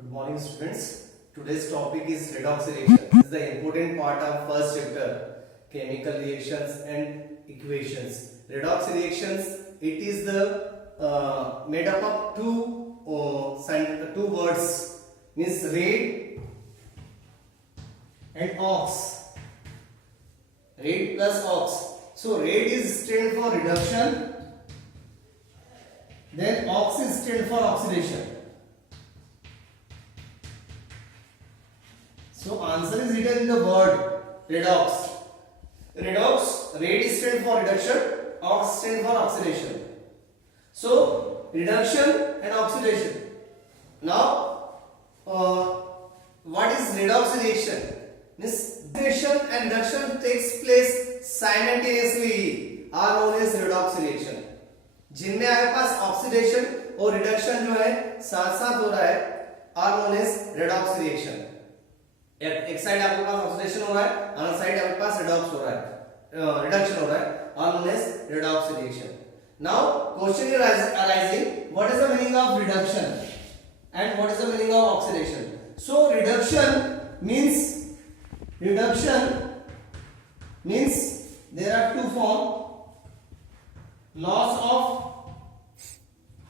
Good morning, students. Today's topic is redox reaction. This is the important part of first chapter, chemical reactions and equations. Redox reactions, it is the made up of two words, means red and ox. Red plus ox. So red is stand for reduction, then ox is stand for oxidation. So answer is written in the word redox. Redox, red stand for reduction, ox stand for oxidation. So reduction and oxidation. Now, what is redox reaction? Means oxidation and reduction takes place simultaneously are known as redox reaction. जिनमें हमारे पास oxidation और reduction जो है साथ साथ हो रहा है are known as redox reaction. एक साइड आपके पास ऑक्सीडेशन हो रहा है, अदर साइड आपके पास रिडॉक्स हो रहा है, रिडक्शन हो रहा है, are known as redox reaction. Now question is arising, what is the meaning of reduction and what is the meaning of oxidation? सो reduction means there are two forms, loss of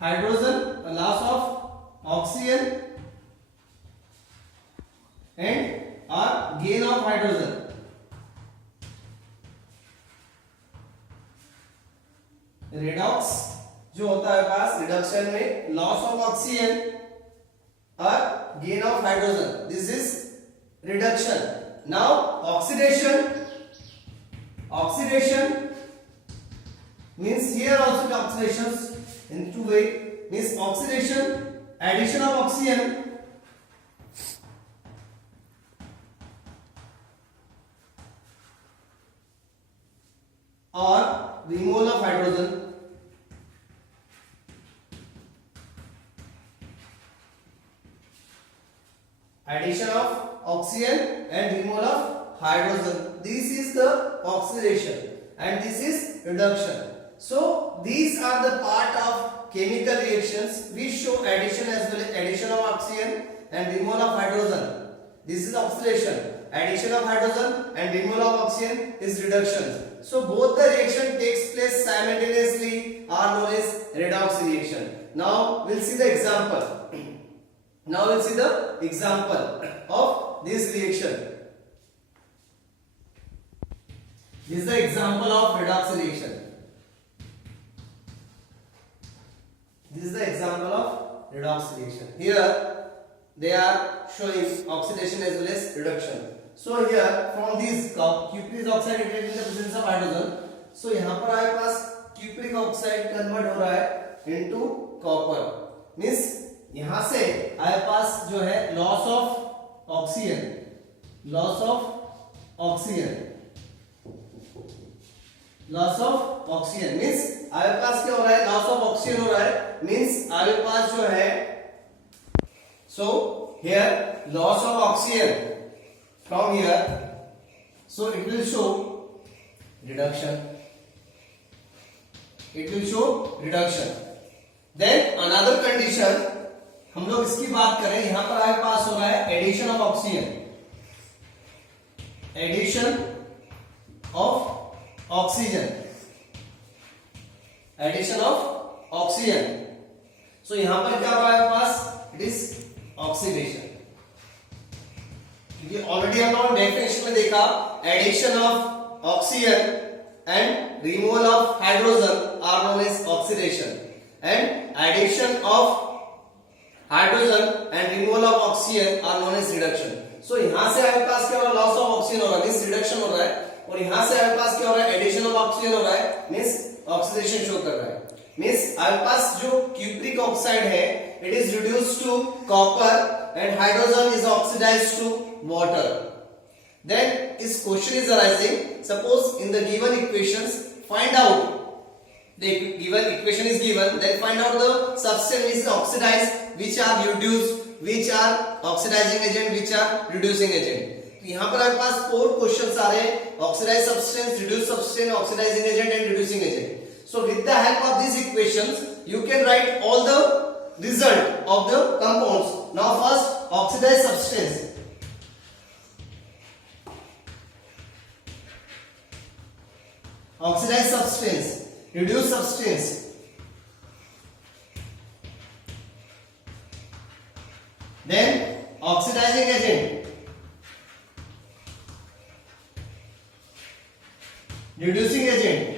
hydrogen, loss of oxygen and or gain of hydrogen. redox जो होता है पास reduction में loss of oxygen और gain of hydrogen, this is reduction. Now oxidation means here also the oxidations in two way, means oxidation, addition of oxygen or removal of hydrogen. Addition of oxygen and removal of hydrogen, this is the oxidation and this is reduction. So these are the part of chemical reactions which show addition as well as addition of oxygen and removal of hydrogen. This is oxidation. Addition of hydrogen and removal of oxygen is reduction. So both the reaction takes place simultaneously are known as redox reaction. Now we'll see the example. Now we'll see the example of this reaction. This is the example of redox reaction. This is the example of redox reaction. Here they are showing oxidation as well as reduction. So here from this cupric oxide it is in the presence of hydrogen. So यहाँ पर हमारे पास cupric oxide convert हो रहा है into copper. Means यहाँ से हमारे पास जो है loss of oxygen means हमारे पास क्या हो रहा है, loss of oxygen हो रहा है, means हमारे पास जो है, so here loss of oxygen from here, so it will show reduction. Then another condition, हम लोग इसकी बात करें, यहां पर हमारे पास हो रहा है एडिशन ऑफ ऑक्सीजन, सो यहां पर क्या हो रहा है पास, इट इज ऑक्सीडेशन. क्योंकि ऑलरेडी हम लोगों ने डेफिनेशन में देखा addition of oxygen and removal of hydrogen are known as oxidation and addition of hydrogen and removal of oxygen are known as reduction. So यहां से हमारे पास क्या हो रहा है, लॉस ऑफ ऑक्सीजन हो रहा है, मींस रिडक्शन हो रहा है, और यहां से हमारे पास क्या हो रहा है, एडिशन ऑफ ऑक्सीजन हो रहा है, मींस ऑक्सीडेशन शो कर रहा है. मींस हमारे पास जो क्यूप्रिक ऑक्साइड है it is reduced to copper and hydrogen is oxidised to water. Then इस question is arising, suppose in the given equations find out the given equation is given, then find out the substance which is oxidized, which are reduced, which are oxidizing agent, which are reducing agent. यहाँ पर हमारे पास 4 questions आ रहे हैं, oxidised substance, reduced substance, oxidising agent and reducing agent. So with the help of these equations, you can write all the result of the compounds. Now first substance. Oxidized substance, reduced substance. Then oxidizing agent, reducing agent.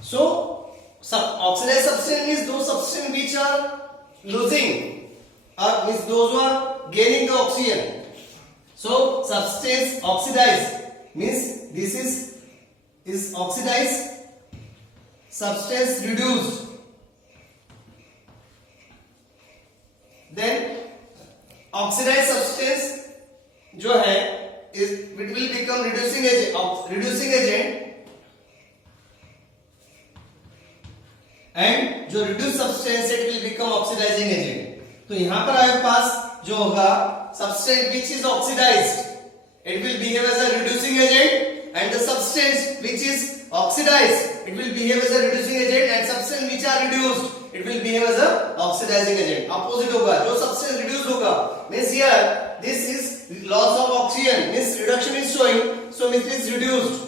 So oxidized substance means those substances which are losing, or means those who are gaining the oxygen. So substance oxidized means this is oxidized, substance reduced. Then oxidized substance जो है it will become reducing agent, and जो reduced substance it will become oxidizing agent. तो यहाँ पर हमारे पास जो होगा substance which is oxidized, it will behave as a reducing agent, and the substance which is oxidized, it will behave as a reducing agent, and substance which are reduced, it will behave as a oxidizing agent. Opposite होगा, जो substance reduced होगा means here this is loss of oxygen, means reduction is showing, so it is reduced,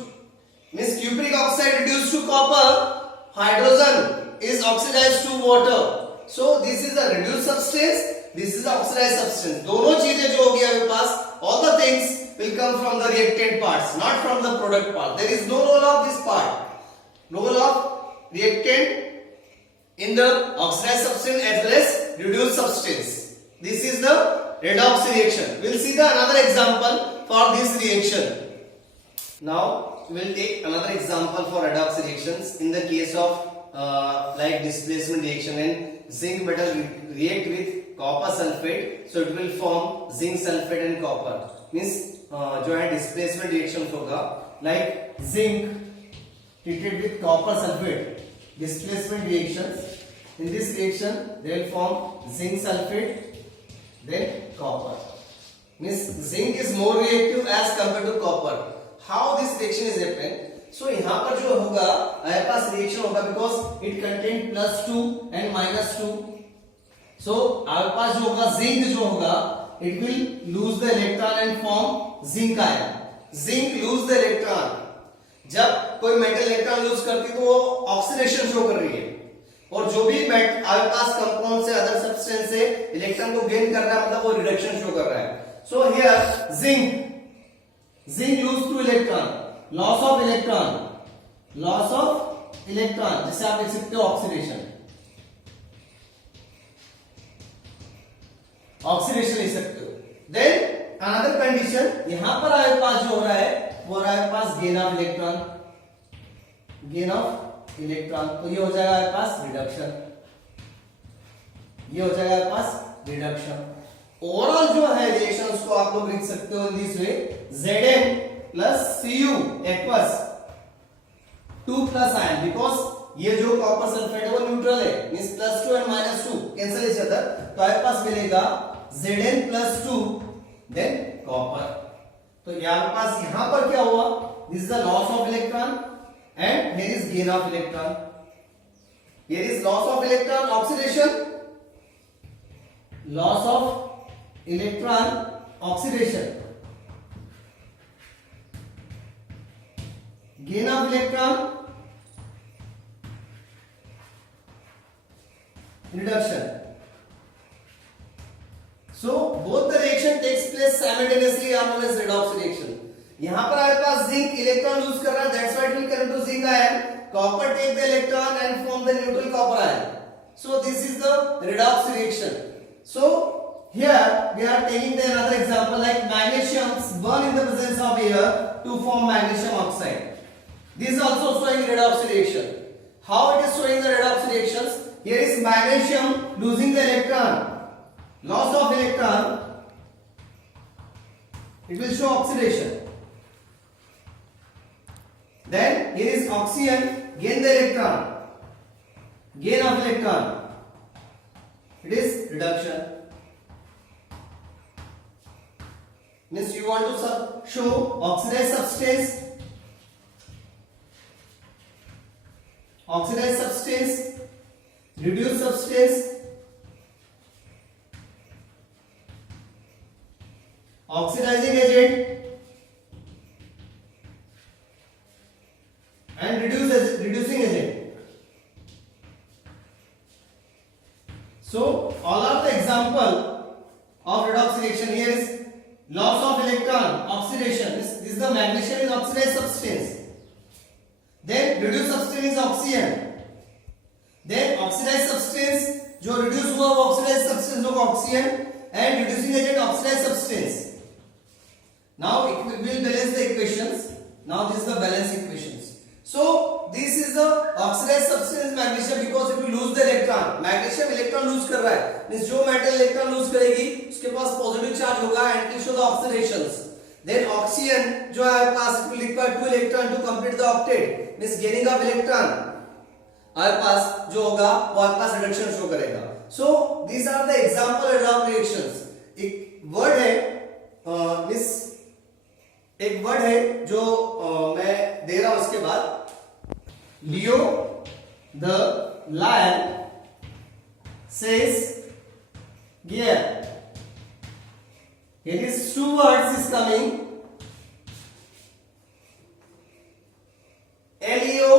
means cupric oxide reduced to copper, hydrogen is oxidized to water. So this is a reduced substance, this is oxidized substance. दोनों चीजें जो होगी हमारे पास, all the things will come from the reactant parts, not from the product part. There is no role of this part, role of reactant in the oxidized substance as well as reduced substance. This is the redox reaction. We will see the another example for this reaction. Now we will take another example for redox reactions in the case of like displacement reaction, and zinc metal react with copper sulfate, so it will form zinc sulfate and copper. Means जो है displacement reaction होगा like zinc treated with copper sulfate, displacement reactions. In this reaction they will form zinc sulfate then copper. Means zinc is more reactive as compared to copper. How this reaction is happening? So यहाँ पर जो होगा हमारे पास reaction होगा because it contain +2 and -2. So हमारे पास जो होगा zinc जो होगा it will lose the electron and form zinc ion. Zinc lose the electron. जब कोई मेटल इलेक्ट्रॉन लूज करती है तो वो ऑक्सीडेशन शो कर रही है, और जो भी हमारे पास कंपाउंड से अदर सब्सटेंस से इलेक्ट्रॉन को गेन कर रहा है मतलब वो रिडक्शन शो कर रहा है. So here zinc lose to electron, loss of electron, जिसे आप देख सकते हो ऑक्सीडेशन लिख सकते हो. देन अनदर कंडीशन, यहां पर हमारे पास जो हो रहा है वो हमारे पास गेन ऑफ इलेक्ट्रॉन, तो ये हो जाएगा हमारे पास रिडक्शन, ओवरऑल जो है रिएक्शंस को आप लोग लिख सकते हो in this way, Zn plus Cu aqueous 2 plus ion, because ये जो कॉपर सल्फेट है वो न्यूट्रल है, means +2 and -2 cancel each other, तो हमारे पास मिलेगा Zn plus 2 देन कॉपर. तो यहां पास यहां पर क्या हुआ, this is the loss of electron and here is gain of electron. Here is loss of electron oxidation, loss of electron oxidation, gain of electron reduction. So both the reaction takes place simultaneously are known as redox reaction. यहां पर हमारे पास zinc electron lose कर रहा है, that's why it will connect to zinc ion. Copper take the electron and form the neutral copper ion. So this is the redox reaction. So here we are taking the another example like magnesium burn in the presence of air to form magnesium oxide. This is also showing redox reaction. How it is showing the redox reactions? Here is magnesium losing the electron, loss of electron, it will show oxidation. Then here is oxygen gain the electron, gain of electron, it is reduction. Means you want to show oxidized substance, reduced substance, oxidizing agent and reducing agent. So all are the example of redox reaction. Here is loss of electron, oxidation. This is the magnesium is oxidized substance. Then reduced substance is oxygen. Then oxidized substance जो reduce हुआ वो oxidized substance होगा oxygen and reducing agent oxidized substance. Now it will balance the equations. Now this is the balance equations. So this is the oxidized substance magnesium because it will lose the electron. Magnesium electron lose कर रहा है. Means जो metal electron lose करेगी उसके पास positive charge होगा and it will show the oxidations. Then oxygen जो है हमारे पास it will require 2 electron to complete the octet. Means gaining of electron. हमारे पास जो होगा वो हमारे पास reduction show करेगा. So these are the example redox reactions. एक word है miss एक वर्ड है जो मैं दे रहा हूं उसके बाद Leo the lion says gear. Here is 2 words is coming. Leo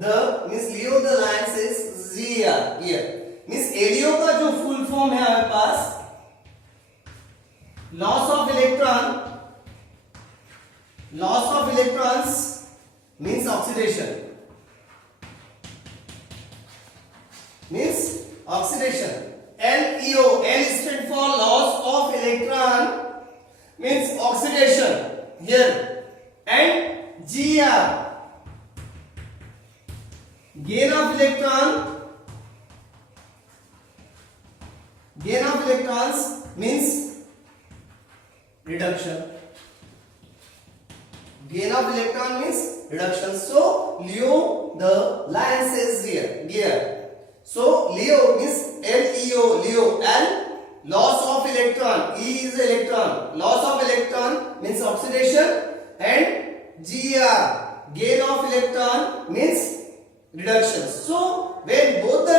the means Leo the lion says Zia here means Leo का जो फुल फॉर्म है हमारे पास loss of electrons means oxidation. LEO, L stand for loss of electron means oxidation here, and GR gain of electrons means reduction. Gain of electron means reduction. So Leo the lion says gear. So Leo means LEO, Leo, L loss of electron, E is electron, loss of electron means oxidation, and GR gain of electron means reduction. So when both the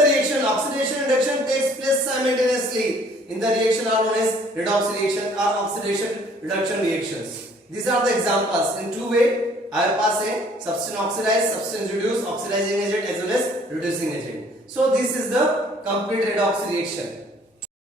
reaction oxidation and reduction takes place simultaneously in the reaction are known as redox reaction or oxidation reduction reactions. These are the examples in 2 way. हमारे पास है substance oxidized, substance reduced, oxidizing agent as well as reducing agent. So this is the complete redox reaction.